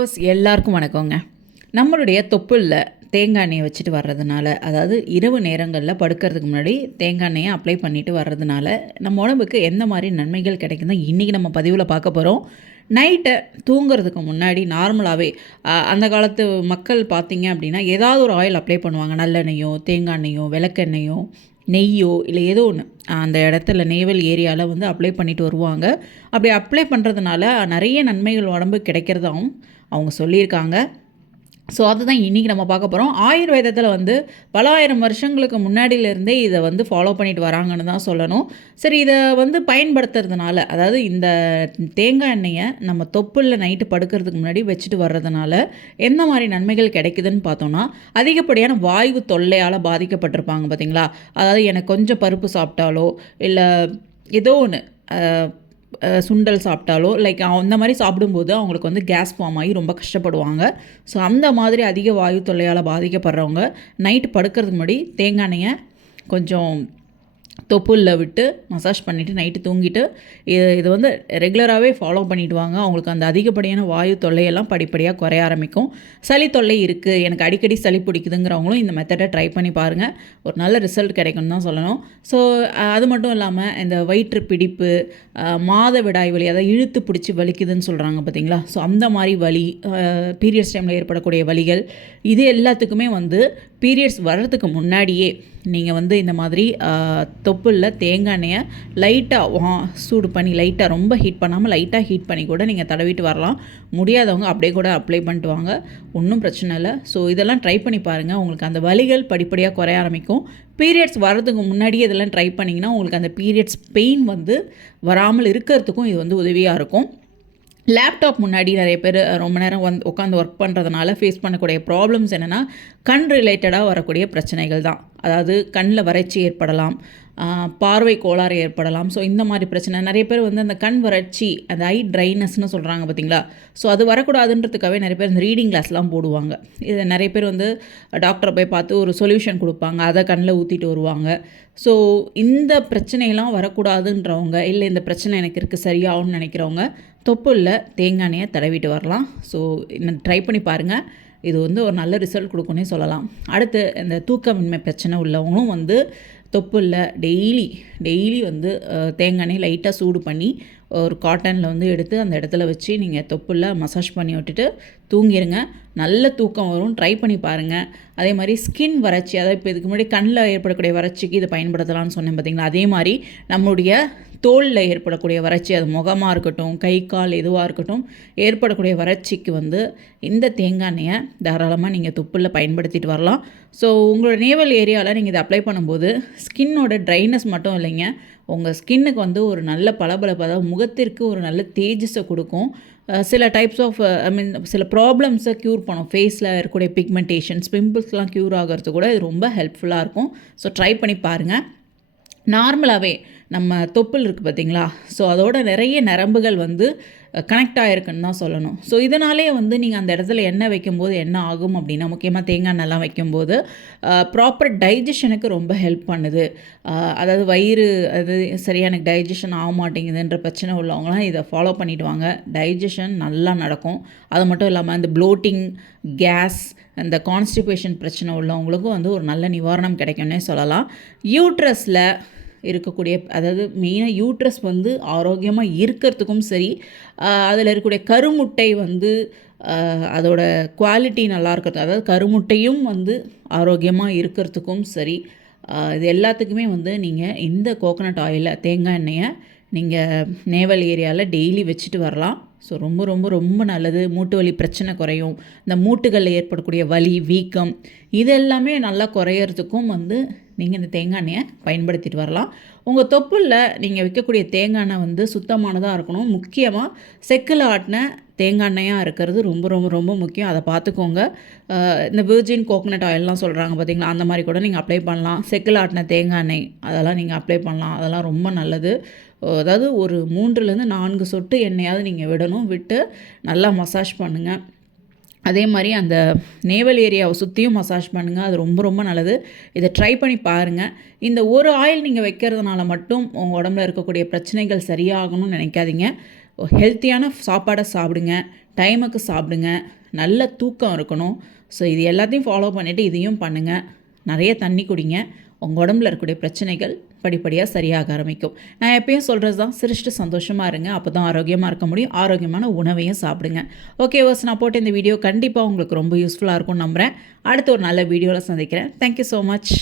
எல்லாருக்கும் வணக்கங்க. நம்மளுடைய தொப்புளில் தேங்காய் எண்ணெயை வச்சுட்டு வர்றதுனால, அதாவது இரவு நேரங்களில் படுக்கிறதுக்கு முன்னாடி தேங்காய் எண்ணெயை அப்ளை பண்ணிட்டு வர்றதுனால, நம்ம உடம்புக்கு எந்த மாதிரி நன்மைகள் கிடைக்குதுன்னு இன்றைக்கி நம்ம பதிவில் பார்க்க போகிறோம். நைட்டை தூங்குறதுக்கு முன்னாடி நார்மலாகவே அந்த காலத்து மக்கள் பார்த்திங்க அப்படின்னா, ஏதாவது ஒரு ஆயில் அப்ளை பண்ணுவாங்க. நல்லெண்ணெயோ, தேங்காய் எண்ணெயோ, விளக்கெண்ணெயோ, நெய்யோ இல்லை ஏதோ ஒன்று அந்த இடத்துல நேவல் ஏரியாவில் வந்து அப்ளை பண்ணிட்டு வருவாங்க. அப்படி அப்ளை பண்ணுறதுனால நிறைய நன்மைகள் உடம்பு கிடைக்கிறதாகவும் அவங்க சொல்லியிருக்காங்க. ஸோ அதுதான் இன்றைக்கி நம்ம பார்க்க போகிறோம். ஆயுர்வேதத்தில் வந்து பல ஆயிரம் வருஷங்களுக்கு முன்னாடியிலேருந்தே இதை வந்து ஃபாலோ பண்ணிட்டு வராங்கன்னு தான் சொல்லணும். சரி, இதை வந்து பயன்படுத்துறதுனால, அதாவது இந்த தேங்காய் எண்ணெயை நம்ம தொப்புளில் நைட்டு படுக்கிறதுக்கு முன்னாடி வச்சுட்டு வர்றதுனால எந்த மாதிரி நன்மைகள் கிடைக்குதுன்னு பார்த்தோன்னா, அதிகப்படியான வாயு தொல்லையால் பாதிக்கப்பட்டிருப்பாங்க பார்த்திங்களா. அதாவது எனக்கு கொஞ்சம் பருப்பு சாப்பிட்டாலோ இல்லை ஏதோ ஒன்று சுண்டல் சாப்பிட்டாலோ அந்த மாதிரி சாப்பிடும்போது அவங்களுக்கு வந்து கேஸ் ஃபார்ம் ஆகி ரொம்ப கஷ்டப்படுவாங்க. ஸோ அந்த மாதிரி அதிக வாயு தொல்லையால் பாதிக்கப்படுறவங்க நைட்டு படுக்கிறதுக்கு முன்னாடி தேங்காய் எண்ணெயை கொஞ்சம் தொப்புளில் விட்டு மசாஜ் பண்ணிவிட்டு நைட்டு தூங்கிட்டு இது வந்து ரெகுலராகவே ஃபாலோ பண்ணிவிட்டு வாங்க. அவங்களுக்கு அந்த அதிகப்படியான வாயு தொல்லையெல்லாம் படிப்படியாக குறைய ஆரம்பிக்கும். சளி தொல்லை இருக்குது, எனக்கு அடிக்கடி சளி பிடிக்குதுங்கிறவங்களும் இந்த மெத்தடை ட்ரை பண்ணி பாருங்கள். ஒரு நல்ல ரிசல்ட் கிடைக்கும்னு தான் சொல்லணும். ஸோ அது மட்டும் இல்லாமல் இந்த வயிற்று பிடிப்பு, மாதவிடாய் வலி, அதாவது இழுத்து பிடிச்சி வலிக்குதுன்னு சொல்கிறாங்க பார்த்தீங்களா. ஸோ அந்த மாதிரி வலி, பீரியட்ஸ் டைமில் ஏற்படக்கூடிய வலிகள், இது எல்லாத்துக்குமே வந்து பீரியட்ஸ் வர்றதுக்கு முன்னாடியே நீங்கள் வந்து இந்த மாதிரி தொப்புளில் தேங்காய் எண்ணெயை லைட்டாக சூடு பண்ணி, லைட்டாக ரொம்ப ஹீட் பண்ணாமல் லைட்டாக ஹீட் பண்ணி கூட நீங்கள் தடவிட்டு வரலாம். முடியாதவங்க அப்படியே கூட அப்ளை பண்ணிட்டு வாங்க, ஒன்றும் பிரச்சனை இல்லை. ஸோ இதெல்லாம் ட்ரை பண்ணி பாருங்கள். உங்களுக்கு அந்த வலிகள் படிப்படியாக குறைய ஆரம்பிக்கும். பீரியட்ஸ் வர்றதுக்கு முன்னாடியே இதெல்லாம் ட்ரை பண்ணிங்கன்னா உங்களுக்கு அந்த பீரியட்ஸ் பெயின் வந்து வராமல் இருக்கிறதுக்கும் இது வந்து உதவியாக இருக்கும். லேப்டாப் முன்னாடி நிறைய பேர் ரொம்ப நேரம் உட்காந்து ஒர்க் பண்ணுறதுனால ஃபேஸ் பண்ணக்கூடிய ப்ராப்ளம்ஸ் என்னென்னா, கண் ரிலேட்டடாக வரக்கூடிய பிரச்சனைகள் தான். அதாவது கண்ணில் வறட்சி ஏற்படலாம், பார்வை கோளாறு ஏற்படலாம். ஸோ இந்த மாதிரி பிரச்சனை நிறைய பேர் வந்து அந்த கண் வறட்சி, அந்த ஐ ட்ரைனஸ்ன்னு சொல்கிறாங்க பார்த்தீங்களா. ஸோ அது வரக்கூடாதுன்றதுக்காகவே நிறைய பேர் இந்த ரீடிங் கிளாஸ்லாம் போடுவாங்க. இது நிறைய பேர் வந்து டாக்டரை போய் பார்த்து ஒரு சொல்யூஷன் கொடுப்பாங்க, அதை கண்ணில் ஊற்றிட்டு வருவாங்க. ஸோ இந்த பிரச்சனையெல்லாம் வரக்கூடாதுன்றவங்க, இல்லை இந்த பிரச்சனை எனக்கு இருக்குது சரியாகும்னு நினைக்கிறவங்க தொப்புளில் தேங்காய் எண்ணெயை தடவிட்டு வரலாம். ஸோ ட்ரை பண்ணி பாருங்கள். இது வந்து ஒரு நல்ல ரிசல்ட் கொடுக்குன்னே சொல்லலாம். அடுத்து இந்த தூக்கமின்மை பிரச்சனை உள்ளவங்களும் வந்து தொப்புளில் டெய்லி வந்து தேங்காய் எண்ணெய் லைட்டாக சூடு பண்ணி ஒரு காட்டனில் வந்து எடுத்து அந்த இடத்துல வச்சு நீங்கள் தொப்புளில் மசாஜ் பண்ணி விட்டுட்டு தூங்கிடுங்க. நல்ல தூக்கம் வரும். ட்ரை பண்ணி பாருங்கள். அதே மாதிரி ஸ்கின் வறட்சி, அதாவது இப்போ இதுக்கு முன்னாடி கண்ணில் ஏற்படக்கூடிய வறட்சிக்கு இதை பயன்படுத்தலாம்னு சொன்னேன் பார்த்தீங்களா. அதே மாதிரி நம்மளுடைய தோலில் ஏற்படக்கூடிய வறட்சி, அது முகமாக இருக்கட்டும், கை கால் எதுவாக இருக்கட்டும், ஏற்படக்கூடிய வறட்சிக்கு வந்து இந்த தேங்காய் எண்ணெயை தாராளமாக நீங்கள் தொப்புளில் பயன்படுத்திட்டு வரலாம். ஸோ உங்களோட நேவல் ஏரியாவில் நீங்கள் இதை அப்ளை பண்ணும்போது ஸ்கின்னோட ட்ரைனஸ் மட்டும் இல்லைங்க, உங்கள் ஸ்கின்னுக்கு வந்து ஒரு நல்ல பளபளப்பு, அதாவது முகத்திற்கு ஒரு நல்ல தேஜஸை கொடுக்கும். சில டைப்ஸ் ஆஃப் சில ப்ராப்ளம்ஸை க்யூர் பண்ணும். ஃபேஸில் இருக்கக்கூடிய பிக்மெண்டேஷன்ஸ், பிம்பிள்ஸ்லாம் க்யூர் ஆகிறது கூட இது ரொம்ப ஹெல்ப்ஃபுல்லாக இருக்கும். ஸோ ட்ரை பண்ணி பாருங்கள். நார்மலாகவே நம்ம தொப்புள் இருக்குது பார்த்திங்களா, ஸோ அதோட நிறைய நரம்புகள் வந்து கனெக்ட் ஆகிருக்குன்னு தான் சொல்லணும். ஸோ இதனாலே வந்து நீங்கள் அந்த இடத்துல எண்ணெய் வைக்கும்போது என்ன ஆகும் அப்படின்னா, முக்கியமாக தேங்காய் எண்ணெய்லாம் வைக்கும்போது ப்ராப்பர் டைஜஷனுக்கு ரொம்ப ஹெல்ப் பண்ணுது. அதாவது வயிறு அது சரியாக எனக்கு டைஜஷன் ஆக மாட்டேங்குதுன்ற பிரச்சனை உள்ளவங்களாம் இதை ஃபாலோ பண்ணிவிடுவாங்க. டைஜஷன் நல்லா நடக்கும். அது மட்டும் இல்லாமல் இந்த ப்ளோட்டிங், கேஸ், இந்த கான்ஸ்டிபேஷன் பிரச்சனை உள்ளவங்களுக்கும் வந்து ஒரு நல்ல நிவாரணம் கிடைக்கும்னே சொல்லலாம். யூட்ரஸில் இருக்கக்கூடிய, அதாவது மெயினாக யூட்ரஸ் வந்து ஆரோக்கியமாக இருக்கிறதுக்கும் சரி, அதில் இருக்கக்கூடிய கருமுட்டை வந்து அதோட குவாலிட்டி நல்லா இருக்கிறது, அதாவது கருமுட்டையும் வந்து ஆரோக்கியமாக இருக்கிறதுக்கும் சரி, இது எல்லாத்துக்குமே வந்து நீங்கள் இந்த கோகோனட் ஆயிலை, தேங்காய் எண்ணெயை நீங்கள் நேவல் ஏரியாவில் டெய்லி வச்சுட்டு வரலாம். ஸோ ரொம்ப ரொம்ப ரொம்ப நல்லது. மூட்டு வலி பிரச்சனை குறையும். இந்த மூட்டுகளில் ஏற்படக்கூடிய வலி, வீக்கம், இது எல்லாமே நல்லா குறையிறதுக்கும் வந்து நீங்கள் இந்த தேங்காய் எண்ணெயை பயன்படுத்திட்டு வரலாம். உங்கள் தொப்புளில் நீங்கள் வைக்கக்கூடிய தேங்காய் எண்ணெய் வந்து சுத்தமானதாக இருக்கணும். முக்கியமாக செக்கில் ஆட்டின தேங்காய் எண்ணெயாக இருக்கிறது ரொம்ப ரொம்ப ரொம்ப முக்கியம். அதை பார்த்துக்கோங்க. இந்த விர்ஜின் கோகோனட் ஆயிலெலாம் சொல்கிறாங்க பார்த்தீங்களா, அந்த மாதிரி கூட நீங்கள் அப்ளை பண்ணலாம். செக்கில் ஆட்டின தேங்காய் எண்ணெய் அதெல்லாம் நீங்கள் அப்ளை பண்ணலாம். அதெல்லாம் ரொம்ப நல்லது. அதாவது ஒரு 3-4 சொட்டு எண்ணெயாவது நீங்கள் விடணும். விட்டு நல்லா மசாஜ் பண்ணுங்கள். அதே மாதிரி அந்த நேவல் ஏரியாவை சுற்றியும் மசாஜ் பண்ணுங்கள். அது ரொம்ப ரொம்ப நல்லது. இதை ட்ரை பண்ணி பாருங்கள். இந்த ஒரு ஆயில் நீங்கள் வைக்கிறதுனால மட்டும் உங்கள் உடம்புல இருக்கக்கூடிய பிரச்சனைகள் சரியாகணும்னு நினைக்காதீங்க. ஹெல்த்தியான சாப்பாடை சாப்பிடுங்க, டைமுக்கு சாப்பிடுங்க, நல்ல தூக்கம் இருக்கணும். ஸோ இது எல்லாத்தையும் ஃபாலோ பண்ணிவிட்டு இதையும் பண்ணுங்கள். நிறைய தண்ணி குடிங்க. உங்கள் உடம்புல இருக்கக்கூடிய பிரச்சனைகள் படிப்படியாக சரியாக ஆரம்பிக்கும். நான் எப்பயும் சொல்கிறது தான், சிரிச்சிட்டு சந்தோஷமாக இருங்க. அப்போ தான் ஆரோக்கியமாக இருக்க முடியும். ஆரோக்கியமான உணவையும் சாப்பிடுங்க. ஓகே வாஸ், நான் போட்ட இந்த வீடியோ கண்டிப்பாக உங்களுக்கு ரொம்ப யூஸ்ஃபுல்லாக இருக்கும்னு நம்புகிறேன். அடுத்து ஒரு நல்ல வீடியோவில் சந்திக்கிறேன். Thank you so much.